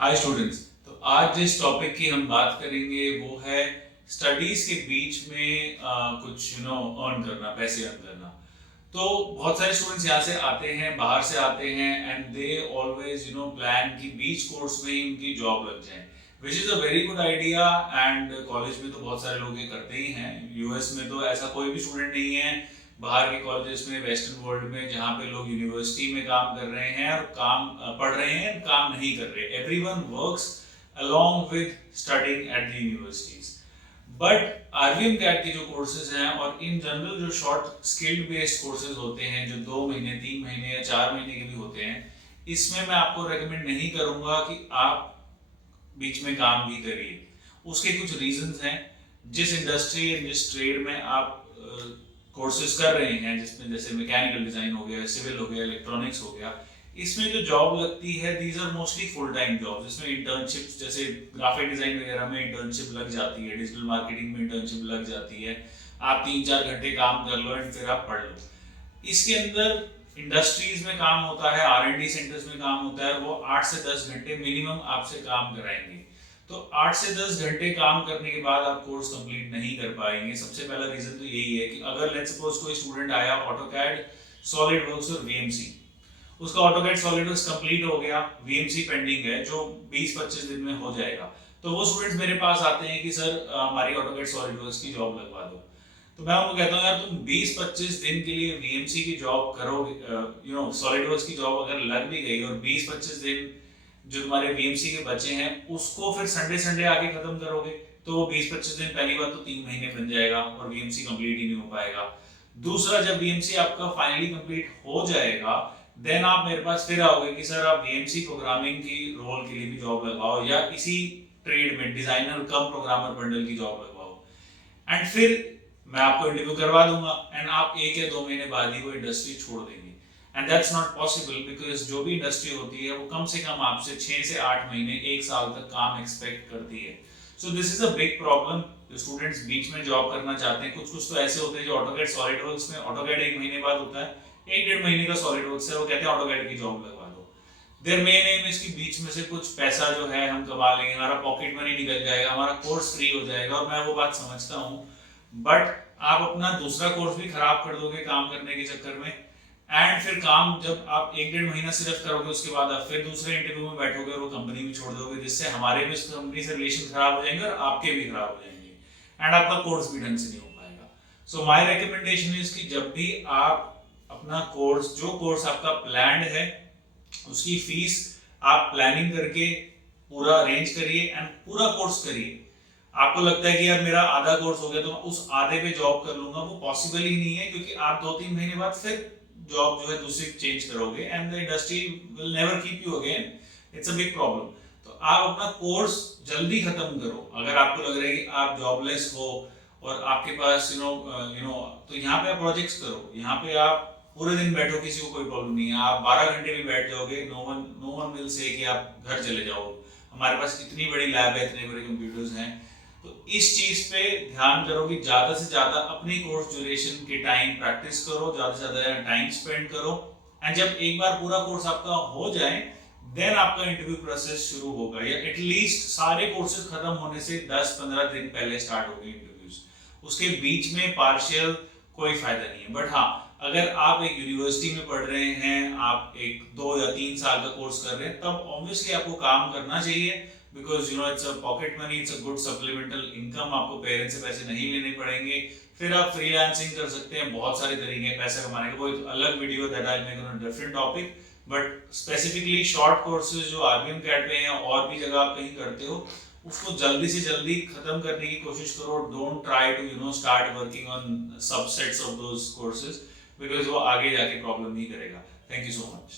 Hi students. तो आज जिस टॉपिक की हम बात करेंगे वो है स्टडीज के बीच में कुछ अर्न करना, पैसे अर्न करना। तो बहुत सारे स्टूडेंट्स यहाँ से आते हैं, बाहर से आते हैं एंड दे ऑलवेज प्लान कि बीच कोर्स में ही उनकी जॉब लग जाए, which is a very good idea. And college में तो बहुत सारे लोग ये करते ही हैं। यूएस में तो ऐसा कोई भी स्टूडेंट नहीं है बाहर के कॉलेजेस में, वेस्टर्न वर्ल्ड में, जहाँ पे लोग यूनिवर्सिटी में काम कर रहे हैं और काम पढ़ रहे हैं, काम नहीं कर रहे। Everyone works along with studying at the universities. But RVM CAT के जो कोर्सेज हैं और इन जनरल जो शॉर्ट स्किल्ड बेस्ड कोर्सेज होते हैं, जो 2 महीने 3 महीने या 4 महीने के भी होते हैं, इसमें मैं आपको रेकमेंड नहीं करूंगा कि आप बीच में काम भी करिए। उसके कुछ रीजंस हैं। जिस इंडस्ट्री या जिस ट्रेड में आप कोर्सेज कर रहे हैं, जिसमें जैसे मैकेनिकल डिजाइन हो गया, सिविल हो गया, इलेक्ट्रॉनिक्स हो गया, इसमें जो जॉब लगती है these are mostly full time jobs. इसमें इंटर्नशिप, जैसे ग्राफिक डिजाइन वगैरह में इंटर्नशिप लग जाती है, डिजिटल मार्केटिंग में इंटर्नशिप लग जाती है। आप 3-4 घंटे काम कर लो एंड फिर आप पढ़ लो। इसके अंदर इंडस्ट्रीज में काम होता है, R&D सेंटर्स में काम होता है, वो 8 से 10 घंटे मिनिमम आपसे काम कराएंगे। तो 8 से 10 घंटे काम करने के बाद आप कोर्स कंप्लीट नहीं कर पाएंगे। सबसे पहला रीजन तो यही है कि अगर लेट्स सपोज कोई स्टूडेंट आया ऑटोकैड, सॉलिडवर्क्स और वीएमसी, उसका ऑटोकैड सॉलिडवर्क्स कंप्लीट हो गया, वीएमसी पेंडिंग है जो 20-25 दिन में हो जाएगा, तो वो स्टूडेंट्स मेरे पास आते हैं कि सर हमारी ऑटोकैड सॉलिडवर्क्स की जॉब लगवा दो। तो मैं उनको कहता हूँ यार तुम 20-25 दिन के लिए वीएमसी की जॉब करोगे, सॉलिडवर्क्स की जॉब अगर लग भी गई और 20-25 दिन जो तुम्हारे वीएमसी के बचे हैं उसको फिर संडे संडे आके खत्म करोगे, तो वो 20-25 दिन पहली बार तो 3 महीने बन जाएगा और वीएमसी कंप्लीट ही नहीं हो पाएगा। दूसरा, जब वीएमसी आपका फाइनली कंप्लीट हो जाएगा देन आप मेरे पास फिर आओगे कि सर आप वीएमसी प्रोग्रामिंग की रोल के लिए भी जॉब लगवाओ या इसी ट्रेड में डिजाइनर कम प्रोग्रामर बंडल की जॉब लगवाओ। एंड फिर मैं आपको इंटरव्यू करवा दूंगा एंड आप 1 या 2 महीने बाद ही वो इंडस्ट्री छोड़ देंगे। And that's not possible, because जो भी इंडस्ट्री होती है वो कम से कम आपसे 6 से 8 महीने 1 साल तक काम एक्सपेक्ट करती है। So this is a big problem. जो स्टूडेंट्स बीच में जॉब करना चाहते हैं, कुछ तो ऐसे होते हैं जो ऑटोकैड सॉलिडवर्क्स में ऑटोकैड 1 महीने बाद होता है, 1-1.5 महीने का सॉलिडवर्क्स है, वो कहते हैं ऑटोकैड की जॉब लगवा दो। देयर मेन एम इज कि बीच में से कुछ पैसा जो है हम कमा लेंगे, हमारा पॉकेट मनी निकल जाएगा, हमारा कोर्स फ्री हो जाएगा, और मैं वो बात समझता हूँ। बट आप अपना दूसरा कोर्स भी खराब कर दोगे काम करने के चक्कर में। एंड फिर काम जब आप 1-1.5 महीना सिर्फ करोगे, उसके बाद आप फिर दूसरे इंटरव्यू में बैठोगे और वो कंपनी भी छोड़ दोगे, जिससे हमारे भी उस कंपनी से रिलेशन खराब हो जाएंगे और आपके भी खराब हो जाएंगे एंड आपका कोर्स भी ढंग से नहीं हो पाएगा। सो माय रिकमेंडेशन इज कि जब भी आप अपना कोर्स, जो कोर्स आपका प्लान्ड है, उसकी फीस आप प्लानिंग करके पूरा अरेंज करिए एंड पूरा कोर्स करिए। आपको लगता है कि यार मेरा आधा कोर्स हो गया तो मैं उस आधे पे जॉब कर लूंगा, वो पॉसिबल ही नहीं है, क्योंकि आप 2-3 महीने बाद फिर जॉब जो है दूसरी चेंज करोगे and the industry will never keep you again. It's a big problem. तो आप अपना कोर्स जल्दी खत्म करो। अगर आपको लग रहा है कि आप जॉबलेस हो और आपके पास तो यहाँ पे आप प्रोजेक्ट्स करो, यहाँ पे आप पूरे दिन बैठो, किसी को कोई प्रॉब्लम नहीं है। आप 12 घंटे भी बैठ जाओगे, नो वन विल से कि आप घर चले जाओ। हमारे पास इतनी बड़ी लैब है, इतने बड़े कंप्यूटर्स हैं। तो इस चीज पे ध्यान करो कि ज्यादा से ज्यादा अपनी कोर्स ड्यूरेशन के टाइम प्रैक्टिस करो, ज्यादा से ज्यादा टाइम स्पेंड करो। एंड जब एक बार पूरा कोर्स आपका हो जाए देन आपका इंटरव्यू प्रोसेस शुरू होगा, या एटलीस्ट सारे कोर्सेज खत्म होने से 10-15 दिन पहले स्टार्ट होगी इंटरव्यूज। उसके बीच में पार्शियल कोई फायदा नहीं है। बट हाँ, अगर आप एक यूनिवर्सिटी में पढ़ रहे हैं, आप एक 2 या 3 साल का कोर्स कर रहे हैं, तब ऑब्वियसली आपको काम करना चाहिए, because it's a pocket money, it's a good supplemental income. आपको पेरेंट्स से पैसे नहीं लेने पड़ेंगे। फिर आप फ्रीलांसिंग कर सकते हैं, बहुत सारे तरीके हैं पैसा कमाने के, वो एक अलग video that I make on a different topic. But specifically short courses जो आरबीएम कैट में है और भी जगह आप कहीं करते हो, उसको जल्दी से जल्दी खत्म करने की कोशिश करो। Don't try to start working on subsets of those courses, because वो आगे जाके प्रॉब्लम नहीं करेगा। Thank you so much.